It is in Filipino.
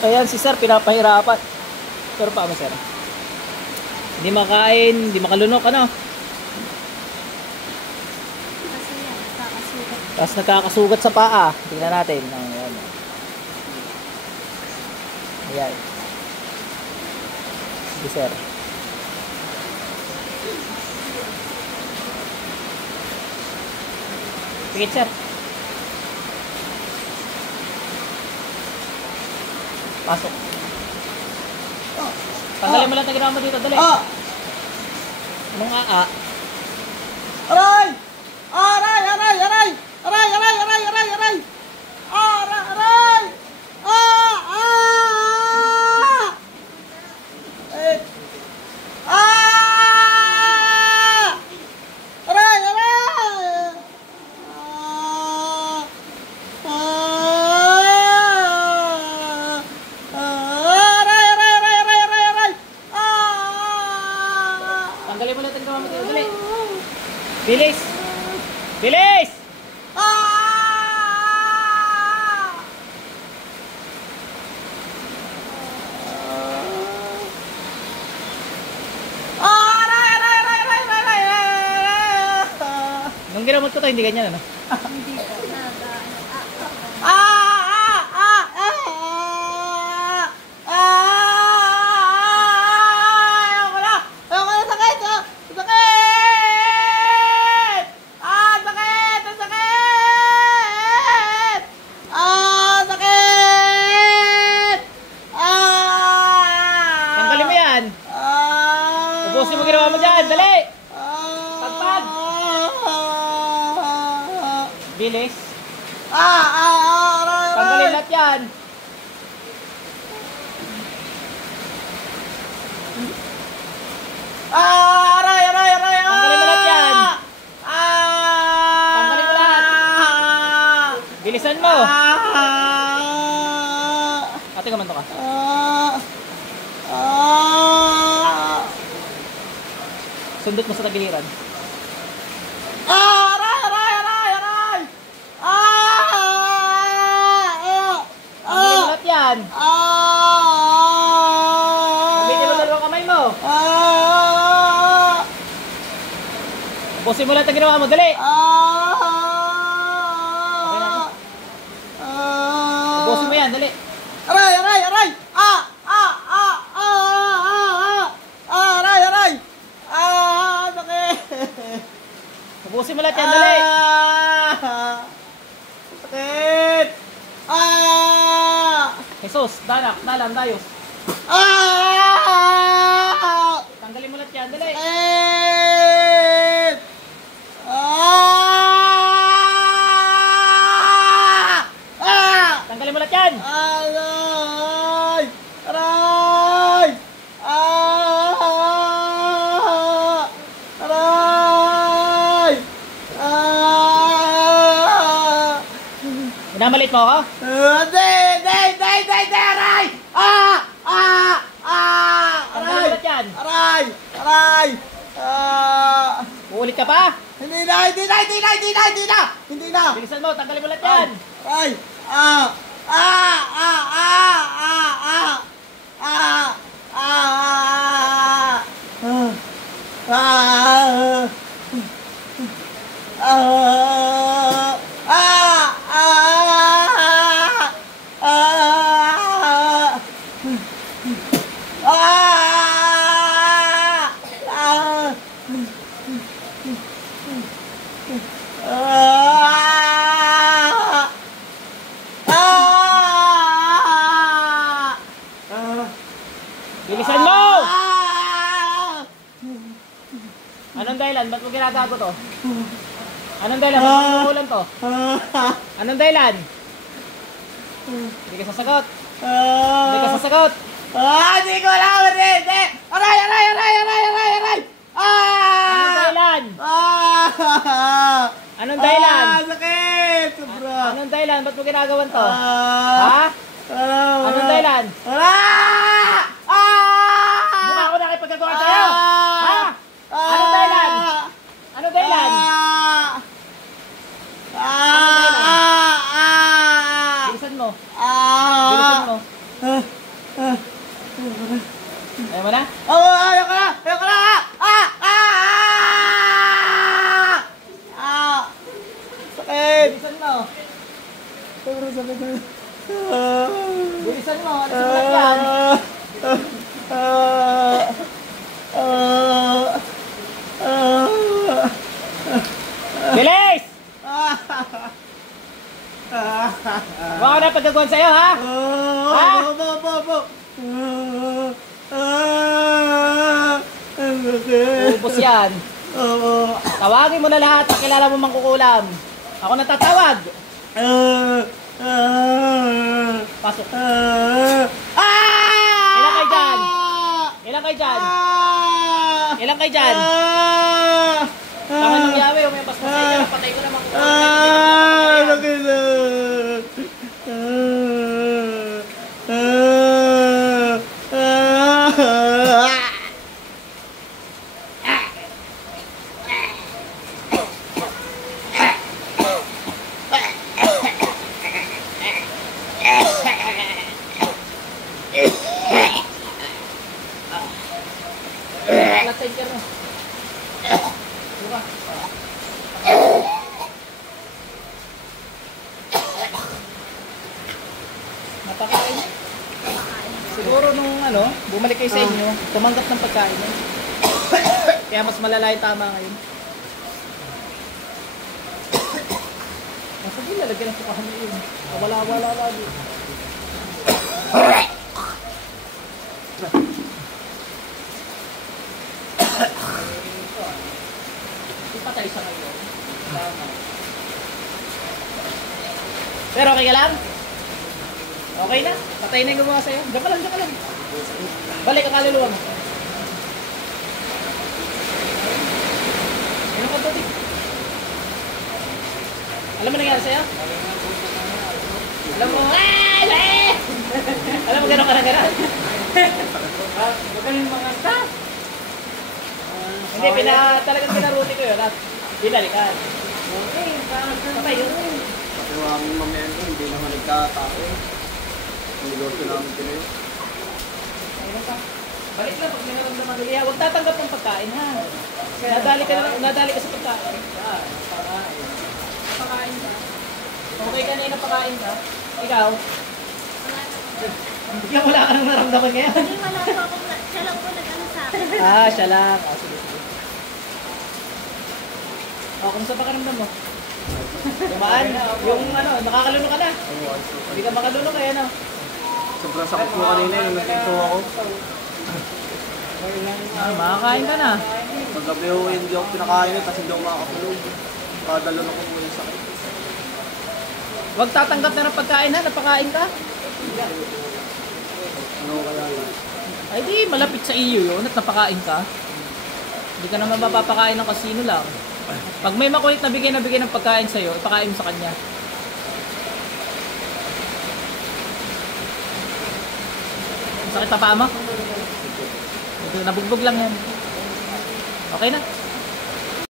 Ayan si sir, pinapahirapan. Pero pa mo sir. Hindi makain, hindi makalunok, ano? Kasi yan, nakakasugat. Tapos nagkakasugat sa paa. Tingnan natin. Ayan. Ayan. Sige sir. Pikit sir. Pasok. Tanggalin mo lang ang ginawa mo dito, dali. Anong aa? Aray! Aray! Aray! Aray! Aray! Aray! Aray! Aray! Aray! Aray! Aray! Eh! Aray! Aray! Tanggalin mo lang ang ginawa mo dito, dali. Bilis! Bilis! Nung ginamot ko to, hindi ganyan, ano? Hindi po, Tanggalin mo yan! Ubusin mo ginawa mo dyan, dali! Pagpag! Bilis! Tanggalin lahat yan! Aray! Aray! Aray! Tanggalin mo lahat yan! Tanggalin mo lahat! Bilisan mo! Ate, kamanto ka. Sundot mo sa tagiliran. Aray! Aray! Aray! Aray! Tanggalin mo lahat yan! Gamitin mo dalawang kamay mo! Ubusin mo lahat ang ginawa mo, dali! Ubusin mo yan, dali! Aray! Aray! Aray! Aray! Aray! Sakit! Ubusin mo lahat yan, dali! Sakit! Jesus, dalan, dayos. Tanggalin mo lahat yan, dali! Sakit! Tanggalin mo lahat yan! Aray! Aray! Aray! Minamalit mo ako? Hindi! Aray! Tanggalin mo lahat yan! Aray! Aray! Uulit ka pa? Hindi na! Bilisan mo, tanggalin mo lahat yan! Aray! Bilisan mo! Anong dahilan? Ba't mo ginagago to? Anong dahilan? Ba't mo inuulan to? Anong dahilan? Hindi ka sasagot. Hindi ka sasagot. Hindi ko alam! Hindi! Aray! Anong dahilan? Anong dahilan? Sakit! Sobra! Anong dahilan? Ba't mo ginagawan to? Ha? Anong dahilan? Mukha ako nakipagkagawa sa'yo? Ha? Anong dahilan? Anong dahilan? Bilisan mo. Bilisan mo. Bilisan mo, ano sulat yan? Bilis! Baka na pagkaguan sa'yo, ha? Ubus yan. Tawagin mo na lahat na kilala mo mangkukulam. Ako na tatawag. Pasok. Ilan kayo dyan? Ilan kayo dyan? Ilan kayo dyan? Tama nang yawi, umipas mo sa inyo. Patay ko na center mo. Buka. Napakain. Siguro nung bumalik kayo sa inyo, tumanggap ng pagkain. Kaya mas malala yung tama ngayon. Nasa din, lalagyan ng sukahan niyo yun. Wala lagi. Patay sa ngayon. Pero okay ka lang? Okay na? Patay na yung gumawa sa'yo? Diyan ka lang. Balik ang kaluluwa mo. Ano ka to, alam mo nangyari sa'yo? Alam mo, alam mo gano'n ka na gano'n? Huwag ka yung mga staff. Hindi, talagang pinaruti ko yun at binalikan. Okay, parang patay yun. Pati yung aming mamento, hindi naman nagkatao. Ang negosyo namin pinayo. Balik lang pag may naramdaman ulit. Huwag tatanggap ng pagkain, ha? Nadali ka sa pagkain. Pakain ka. Okay ka na yung napakain ka? Ikaw? Bigyan wala ka nang naramdaman ngayon. Hindi, wala po akong, siya lang po nag-ano sa akin. Siya lang. Sige. Kumusta pa karamdam mo? Dumaan, yung nakakalunok ka na. Hindi ka makalunok eh, Sobrang sakit ko kanina yung nag-ito ako. Makakain ka na. Paggabi ho, hindi ako pinakain kasi hindi ako makakapulog. Padalo na ko muna yung sakit. Huwag tatanggap na ng pagkain, ha? Napakain ka. Ano kaya yun? Ay di, malapit sa iyo yun at napakain ka. Hindi ka naman mapapakain ng kasino lang. Pag may makulit na bigay ng pagkain sa'yo, ipakain mo sa kanya. Sakit pa mo? Nabugbog lang yan. Okay na?